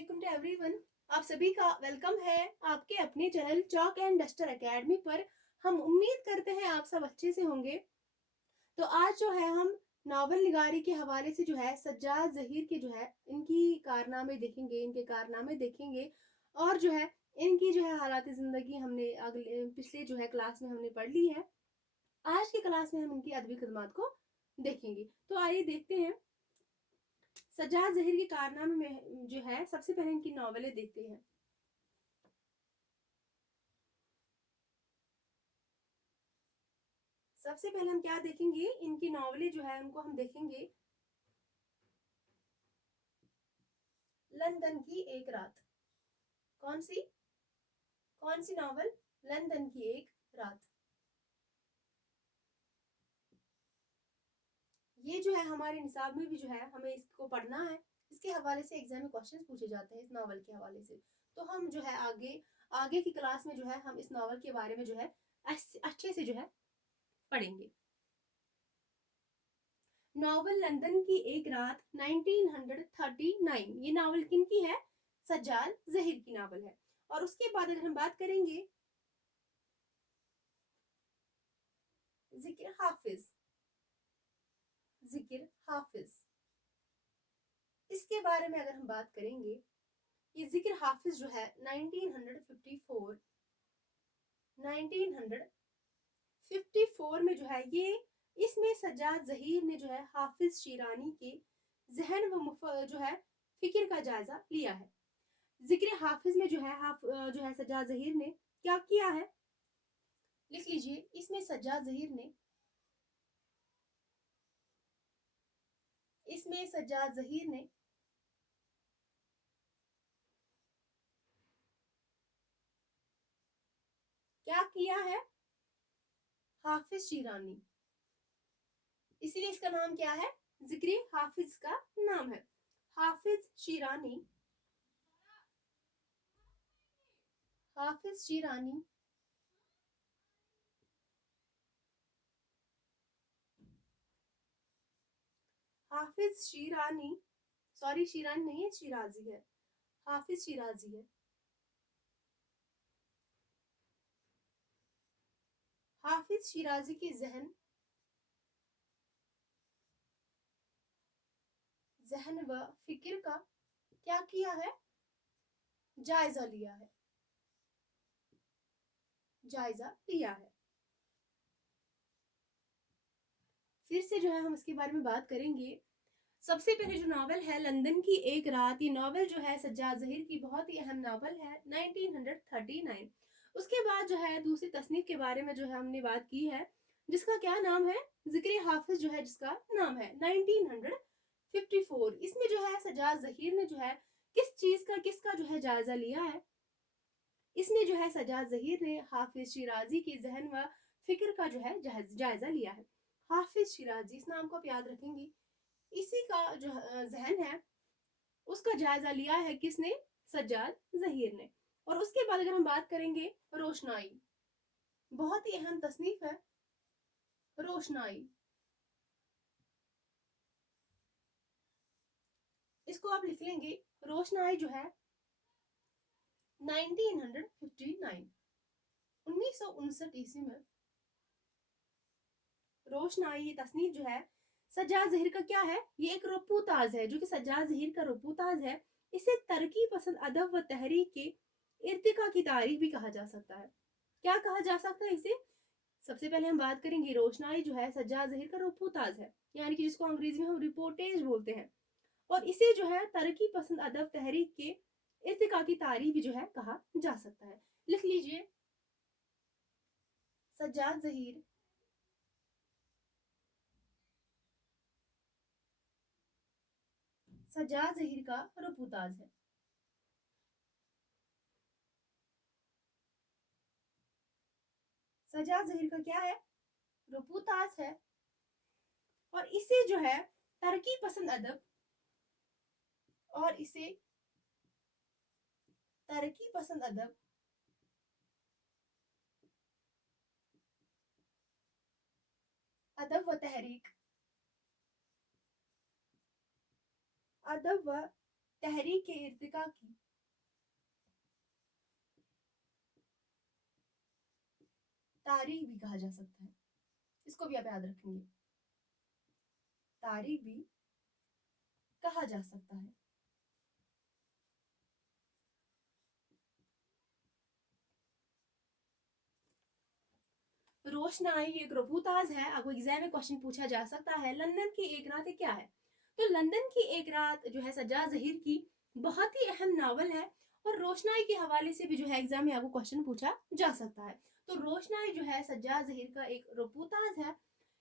वालेकुम to everyone. आप सभी का वेलकम है आपके अपने channel chalk and duster academy पर। हम उम्मीद करते हैं आप सब अच्छे से होंगे। तो आज जो है हम नावल निगारी के हवाले से जो है सज्जाद ज़हीर के जो है इनकी कारनामे देखेंगे, इनके कारनामे देखेंगे और जो है इनकी जो है हालात ज़िंदगी हमने अगले पिछले जो है क्लास में हमने पढ़ ली है। आज की क्लास में हम इनकी अदबी खिदमत को देखेंगे। तो आइए देखते हैं सज्जाद ज़हीर के कारनामे में जो है सबसे पहले इनकी नॉवेलें देखते हैं। सबसे पहले हम क्या देखेंगे, इनकी नॉवेलें जो है उनको हम देखेंगे। लंदन की एक रात। कौन सी कौन सी नॉवल? लंदन की एक रात। ये जो है हमारे निसाब में भी जो है हमें इसको पढ़ना है। इसके हवाले से एग्जाम में क्वेश्चंस पूछे जाते हैं इस नॉवल के हवाले से। तो हम जो है आगे आगे की क्लास में जो है हम इस नॉवल के बारे में जो है अच्छे से जो है पढ़ेंगे। नॉवल लंदन की एक रात 1939। ये नॉवल किनकी है? सज्जाद ज़हीर की नॉवल है। और उसके बाद अगर हम बात करेंगे जिक्र हाफिज। जिक्र हाफिज इसके बारे में अगर हम बात करेंगे, ये जिक्र हाफिज जो है 1954 में जो है ये इसमें सज्जाद ज़हीर ने जो है हाफिज शिरानी के जहन व जो है फिक्र का जायजा लिया है। जिक्र हाफिज में जो है जो है सज्जाद ज़हीर ने क्या किया है, लिख लीजिए। इसमें सज्जाद ज़हीर ने क्या किया है? हाफिज शिरानी, इसीलिए इसका नाम क्या है? जिक्र हाफिज का नाम है। हाफिज शिरानी, हाफिज शिरानी हाफिज शिरानी सॉरी, शिरानी नहीं है, शिराजी है। हाफिज शिराजी है। हाफिज शिराजी के जहन व फिक्र का क्या किया है? जायजा लिया है। जायजा लिया है। फिर से जो है हम इसके बारे में बात करेंगे। सबसे पहले जो नावल है लंदन की एक रात, ये नावल जो है सज्जाद ज़हीर की बहुत ही अहम नावल है 1939। उसके बाद जो है दूसरी तसनीफ के बारे में जो है हमने बात की है, जिसका क्या नाम है? जिक्र हाफिज जो है जिसका नाम है 1954। इसमें जो है सज्जाद ज़हीर ने जो है किस चीज का किसका जो है जायजा लिया है? इसमें जो है सज्जाद ज़हीर ने हाफिज शिराजी के जहन व फिक्र का जो है जायजा लिया है। हाफिज शिराजी, इस नाम को आप याद रखेंगे। इसी का जो जहन है उसका जायजा लिया है किसने? सज्जाद ज़हीर ने। और उसके बाद अगर हम बात करेंगे रोशनाई, बहुत ही अहम तसनीफ है रोशनाई। इसको आप लिख लेंगे। रोशनाई जो है 1959, 1959 ईस्वी में रोशनाई ये तसनीफ जो है सज्जाद ज़हीर का क्या है? ये एक रपूताज है, जो कि सज्जाद ज़हीर का रपूताज है। इसे तरक्की पसंद अदब व तहरीक के इर्तिका की तारीख भी कहा जा सकता है। क्या कहा जा सकता है इसे? सबसे पहले हम बात करेंगे रोशनाई जो है सज्जाद ज़हीर का रपूताज है, यानी कि जिसको अंग्रेजी में हम रिपोर्टेज बोलते हैं। और इसे जो है तरक्की पसंद अदब तहरीक के इर्तिका की तारीख भी जो है कहा जा सकता है। लिख लीजिए। सज्जाद ज़हीर सज्जाद ज़हीर का रपूताज है। सज्जाद ज़हीर का क्या है? रपूताज है। और इसे जो है तरक्की पसंद अदब और इसे तरक्की पसंद अदब अदब व तहरीक अदब व तहरीक के इर्तिका की तारीख भी कहा जा सकता है। इसको भी आप याद रखेंगे, तारीख भी कहा जा सकता है। रोशनाई एक रबूताज है, आपको एग्जाम में क्वेश्चन पूछा जा सकता है। लंदन की एक रात क्या है? तो लंदन की एक रात जो है सज्जाद जहीर की बहुत ही अहम नावल है, और रोशनाई के हवाले से भी जो है एग्जाम में आपको क्वेश्चन पूछा जा सकता है। तो रोशनाई जो है सज्जाद जहीर का एक रबूताज है।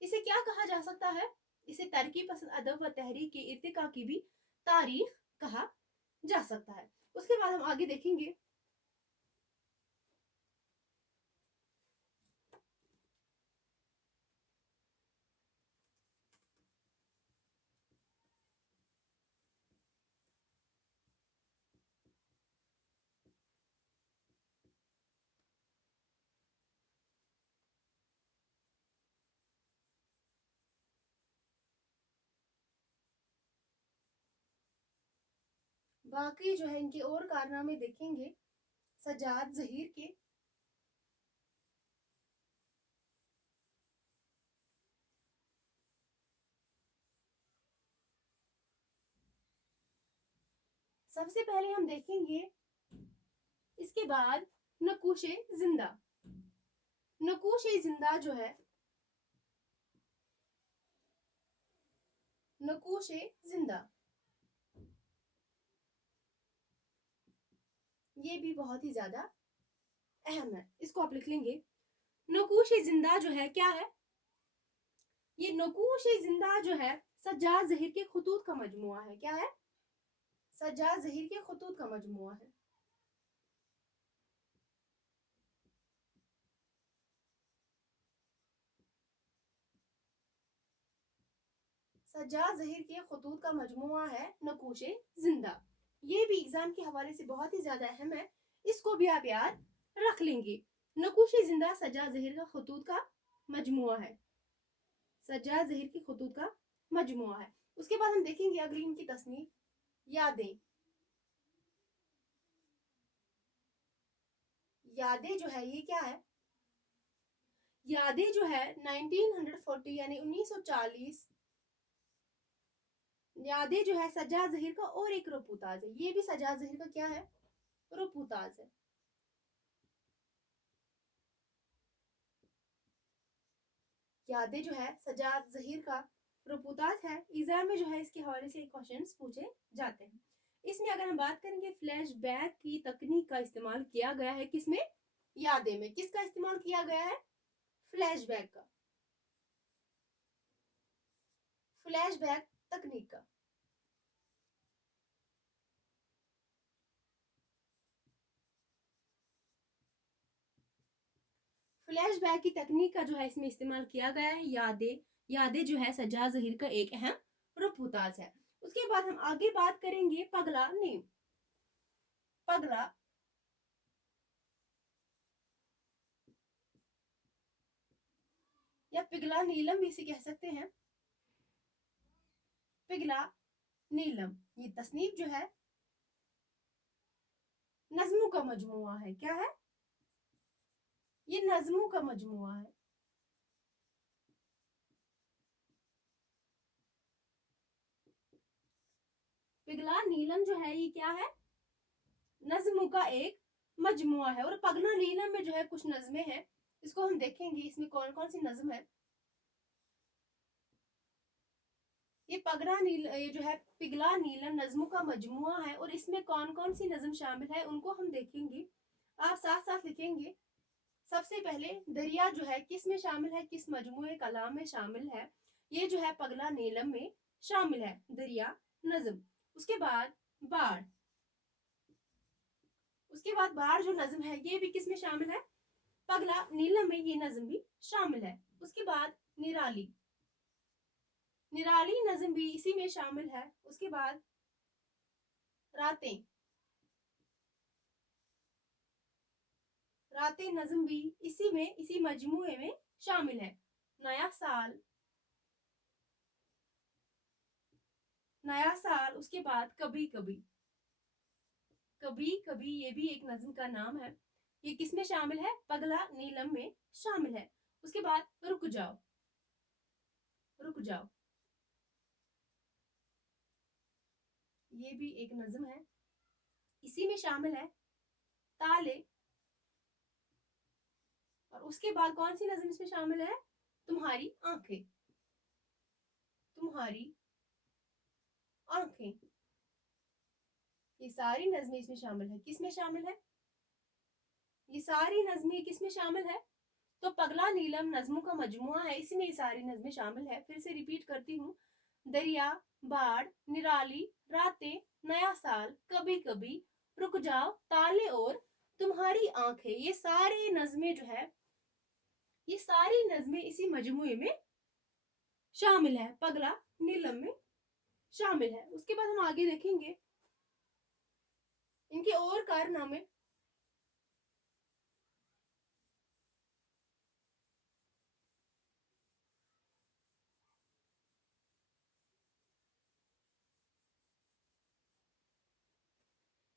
इसे क्या कहा जा सकता है? इसे तरक्की पसंद अदब व तहरीक के इर्तिका की भी तारीख कहा जा सकता है। उसके बाद हम आगे देखेंगे। बाकी जो है इनके और कारनामे देखेंगे सज्जाद जहीर के। सबसे पहले हम देखेंगे इसके बाद नकूशे जिंदा। नकूशे जिंदा जो है, नकूशे जिंदा ये भी बहुत ही ज्यादा अहम है, इसको आप लिख लेंगे। नकूशे जिंदा जो है क्या है? ये नकूशे जिंदा जो है सज्जाद जहीर के खुतूत का मजमुआ है। क्या है? सज्जाद जहीर के खुतूत का मजमुआ है। सज्जाद जहीर के खुतूत का मजमुआ है नकूशे जिंदा। ये भी एग्जाम के हवाले से बहुत ही ज्यादा अहम है, इसको भी आप याद रख लेंगे। नकूशे जिंदा सज्जाद जहीर का खुतूत का मजमुआ है, सज्जाद जहीर की खुतूत का मजमुआ है। उसके बाद हम देखेंगे अगली इनकी तस्नीफ, यादें। यादें जो है ये क्या है? यादें जो है 1940 यानी 1940, यादें जो है सज्जाद जहीर का और एक रपूताज है। ये भी सज्जाद जहीर का क्या है? रपूताज है। यादें जो है सज्जाद जहीर का रपूताज है। एग्जाम में जो है इसके हवाले से क्वेश्चन पूछे जाते हैं। इसमें अगर हम बात करेंगे फ्लैशबैक की तकनीक का इस्तेमाल किया गया है किसमें? यादें में। किसका इस्तेमाल किया गया है? फ्लैशबैक का, फ्लैशबैक तकनीक का। फ्लैशबैक की तकनीक का जो है इसमें इस्तेमाल किया गया है। यादें, यादें जो है सज्जाद जहीर का एक अहम रपूताज है। उसके बाद हम आगे बात करेंगे पगला नीम। पगला या पिघला नीलम भी इसे कह सकते हैं। पिघला नीलम ये तस्नीफ जो है नज्मों का मजमुआ है। क्या है? ये नज्मों का मजमुआ है। पिघला नीलम जो है ये क्या है? नज्मों का एक मजमुआ है। और पगला नीलम में जो है कुछ नज्में हैं, इसको हम देखेंगे इसमें कौन कौन सी नज्म है। ये पगला नील ये जो है पिघला नीलम नज्मों का मजमुआ है, और इसमें कौन कौन सी नज्म शामिल है उनको हम देखेंगे। आप साथ साथ लिखेंगे। सबसे पहले दरिया जो है किस में शामिल है, किस मजमुए कलाम में शामिल है? ये जो है पगला नीलम में शामिल है, दरिया नज्म। उसके बाद बाढ़, उसके बाद बाढ़ जो नज्म है ये भी किस में शामिल है? पगला नीलम में ये नज्म भी शामिल है। उसके बाद निराली, निराली नज्म भी इसी में शामिल है। उसके बाद रातें, रातें नज्म भी इसी में इसी मजमुए में शामिल है। नया साल, नया साल, उसके बाद कभी कभी, कभी कभी ये भी एक नज्म का नाम है। ये किस में शामिल है? पगला नीलम में शामिल है। उसके बाद रुक जाओ, रुक जाओ, ये भी एक नज्म है, इसी में शामिल है। ताले, और उसके बाद कौन सी नज्म इसमें शामिल है? तुम्हारी आंखें, तुम्हारी आंखें। ये सारी नज्में इसमें शामिल है। किस में शामिल है? ये सारी नज्में किस में शामिल है? तो पगला नीलम नज्मों का मजमुआ है, इसमें ये सारी नज्में शामिल है। फिर से रिपीट करती हूँ। दरिया, बाढ़, निराली, रातें, नया साल, कभी कभी, रुक जाओ, ताले और तुम्हारी आंखें, ये सारे नज्में जो है, ये सारी नज्में इसी मजमुए में शामिल है, पगला नीलम में शामिल है। उसके बाद हम आगे देखेंगे इनके और कारनामे।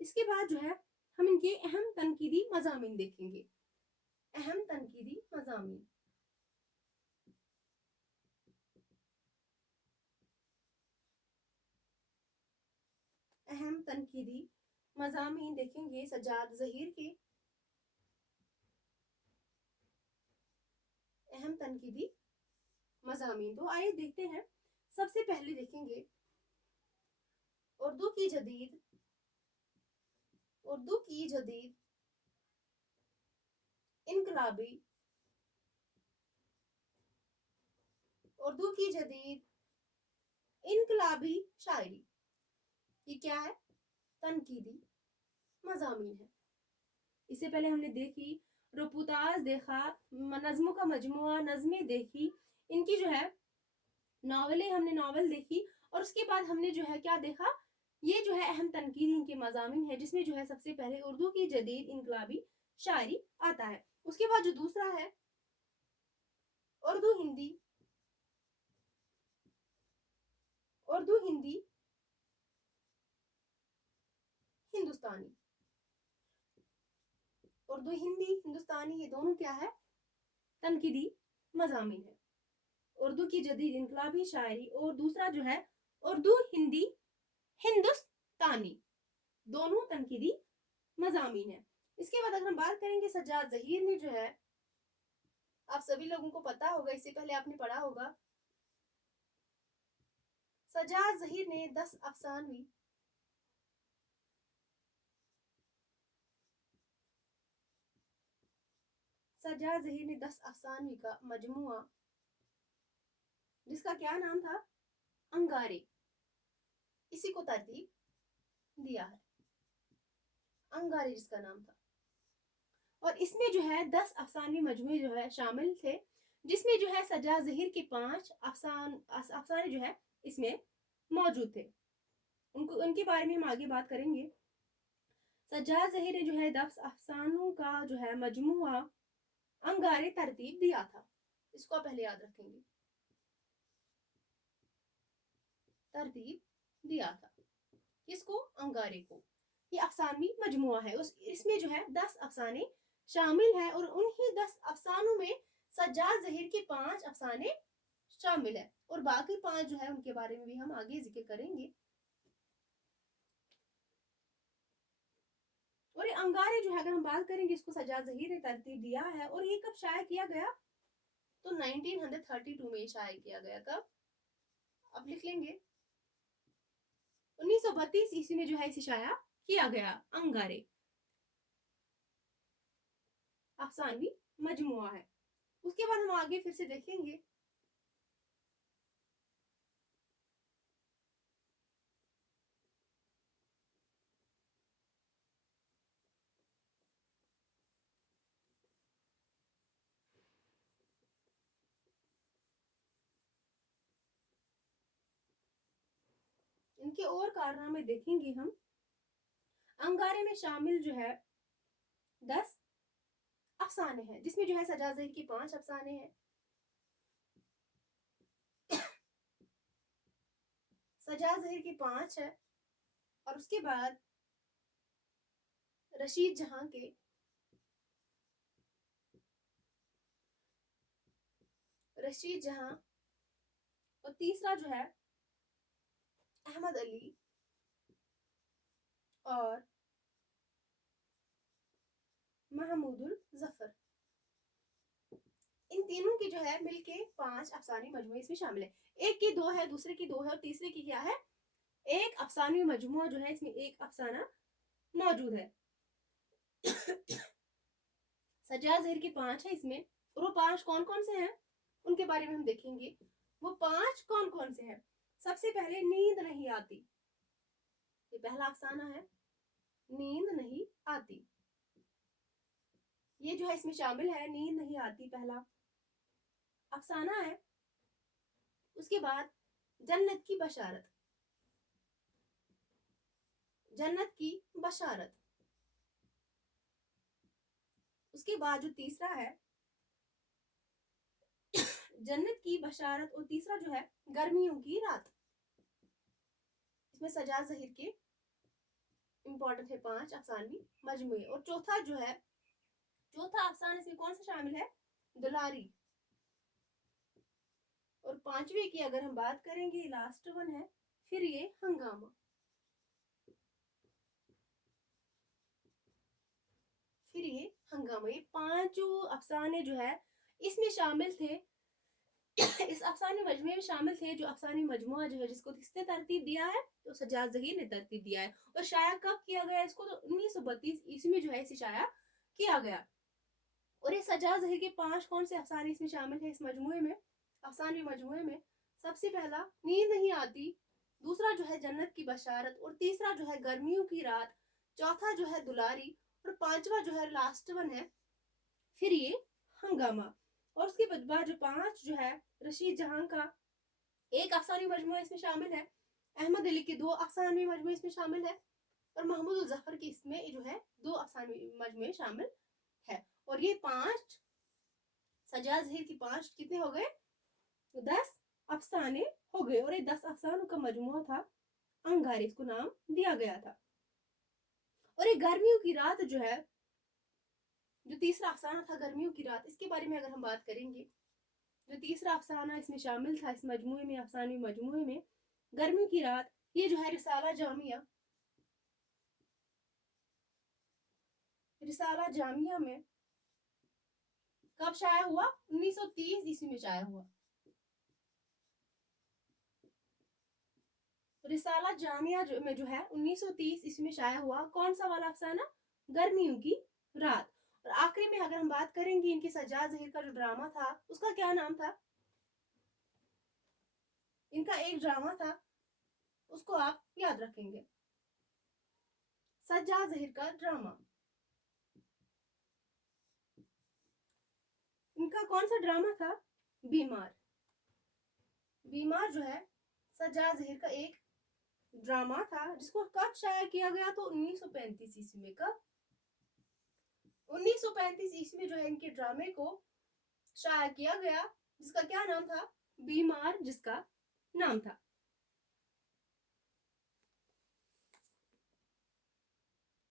इसके बाद जो है हम इनके अहम तनकीदी मज़ामीन देखेंगे। अहम तनकीदी मज़ामीन, अहम तनकीदी मज़ामीन देखेंगे सज्जाद ज़हीर के। अहम तनकीदी मज़ामीन तो आइए देखते हैं। सबसे पहले देखेंगे उर्दू की जदीद, उर्दू की जदीद इनकलाबी, उर्दू की जदीद इनकलाबी शायरी। ये क्या है? तनकीदी मज़ामीन है। इससे पहले हमने देखी रुपुताज देखा, नज़्मों का मजमुआ, नज़में देखी, इनकी जो है नावलें, हमने नावल देखी। और उसके बाद हमने जो है क्या देखा? ये जो है अहम तनकीद इनके मज़ामीन है, जिसमें जो है सबसे पहले उर्दू की जदीद इनकलाबी शायरी आता है। उसके बाद जो दूसरा है उर्दू हिंदी, उर्दू हिंदी हिंदुस्तानी, उर्दू हिंदी हिंदुस्तानी, ये दोनों क्या है? तनकीदी मज़ामीन है। उर्दू की जदीद इनकलाबी शायरी और दूसरा जो है उर्दू हिंदी हिंदुस्तानी, दोनों तनकीदी मज़ामीन है। इसके बाद अगर हम बात करेंगे सज्जाद ज़हीर ने जो है, आप सभी लोगों को पता होगा, इससे पहले आपने पढ़ा होगा, सज्जाद ज़हीर ने 10 अफसानवी, सज्जाद ज़हीर ने 10 अफसानवी का मजमुआ, जिसका क्या नाम था? अंगारे, इसी को तरतीब दिया है, अंगारे जिसका नाम था। और इसमें जो है 10 अफसानी मजमूए जो है शामिल थे, जिसमें जो है सज्जाद ज़हीर के 5 अफसाने जो है इसमें मौजूद थे। उनको, उनके बारे में हम आगे बात करेंगे। सज्जाद ज़हीर ने जो है 10 अफसानों का जो है मजमुआ अंगारे तरतीब दिया था। इसको आप पहले याद रखेंगे, तरतीब दिया था किसको? अंगारे को। ये अफसानवी मजमुआ है, उस इसमें जो है 10 अफसाने शामिल हैं, और उन्हीं 10 अफसानों में सज्जाद ज़हीर के 5 अफसाने शामिल है, और बाकी 5 जो है उनके बारे में भी हम आगे जिक्र करेंगे। और ये अंगारे जो है, अगर हम बात करेंगे, इसको सज्जाद ज़हीर ने तरतीब दिया है। और ये कब शाया किया गया? तो 1932 में शाया किया गया। कब? अब लिख लेंगे, 1932 ईस्वी में जो है इसे शाया किया गया, अंगारे अफसानवी मजमुआ है। उसके बाद हम आगे फिर से देखेंगे। इनके और कारनामे देखेंगे हम। अंगारे में शामिल जो है 10 अफसाने हैं, जिसमें जो है सज्जाद ज़हीर की 5 अफसाने हैं। सज्जाद ज़हीर की 5 है। और उसके बाद रशीद जहां के रशीद जहां, और तीसरा जो है अहमद अली और महमूदुल जफर। इन तीनों की जो है मिलके 5 अफसानी मजमूए इसमें शामिल है। एक की 2 है, दूसरे की 2 है, और तीसरे की क्या है, एक अफसानी मजमुआ जो है, इसमें एक अफसाना मौजूद है। सज्जाद ज़हीर के 5 है इसमें, और वो 5 कौन कौन से हैं उनके बारे में हम देखेंगे। वो 5 कौन कौन से हैं। सबसे पहले नींद नहीं आती, ये पहला अफसाना है, नींद नहीं आती। ये जो है इसमें शामिल है, नींद नहीं आती पहला अफसाना है। उसके बाद जन्नत की बशारत, जन्नत की बशारत। उसके बाद जो तीसरा है जन्नत की बशारत, और तीसरा जो है गर्मियों की रात। इसमें सज्जाद ज़हीर के इंपॉर्टेंट है 5 अफसानी मजमुए। और चौथा जो है, चौथा अफसाना इसमें कौन सा शामिल है, दुलारी। और पांचवी की अगर हम बात करेंगे, लास्ट वन है फिर ये हंगामा। फिर ये हंगामा, ये 5 अफसाने जो है इसमें शामिल थे। इस अफसानी मजमुए में शामिल थे। जो अफसानी मजमुआ जो है, जिसको किसने तरतीब दिया है, तो सज्जाद ज़हीर ने तरतीब दिया है। और शाया कब किया गया इसको, तो 1932 ईस्वी में जो है इसे शाया किया गया। और ये सज्जाद ज़हीर के 5 कौन से अफसाने इसमें शामिल है इस मजमुए में, अफसानी मजमुए में। सबसे पहला नींद नहीं आती, दूसरा जो है जन्नत की बशारत, और तीसरा जो है गर्मियों की रात, चौथा जो है दुलारी, और पांचवा जो है लास्ट वन है फिर ये हंगामा। और उसके बाद जो 5 जो है रशीद जहां का एक अफसानी मजमुआ इसमें शामिल है, अहमद अली के 2 अफसानी मजमुए इसमें शामिल है, और महमूद जफर के इसमें जो है 2 अफसानी मजमुए शामिल है। और ये 5 सज्जाद ज़हीर की 5 कितने हो गए, 10 अफसाने हो गए। और ये 10 अफसानों का मजमुआ था अंगार, इसको नाम दिया गया था। और ये गर्मियों की रात जो है, जो तीसरा अफसाना था गर्मियों की रात, इसके बारे में अगर हम बात करेंगे, जो तीसरा अफसाना इसमें शामिल था इस मजमुए में, अफसानी मजमुए में, गर्मियों की रात, ये जो है रिसाला जामिया, रिसाला जामिया में कब शाया हुआ, 1930 ईस्वी में शाया हुआ। रिसाला जामिया में जो है 1930 ईस्वी में शाया हुआ। कौन सा वाला अफसाना, गर्मियों की रात। और आखिरी में अगर हम बात करेंगे इनके सज्जाद ज़हीर का जो ड्रामा था, उसका क्या नाम था, इनका एक ड्रामा था, उसको आप याद रखेंगे, सज्जाद ज़हीर का ड्रामा। इनका कौन सा ड्रामा था, बीमार। बीमार जो है सज्जाद ज़हीर का एक ड्रामा था, जिसको कब शाया किया गया, तो 1935 ईस्वी में। कब, 1935 ईस्वी में जो है इनके ड्रामे को शाया किया गया, जिसका क्या नाम था, बीमार, जिसका नाम था।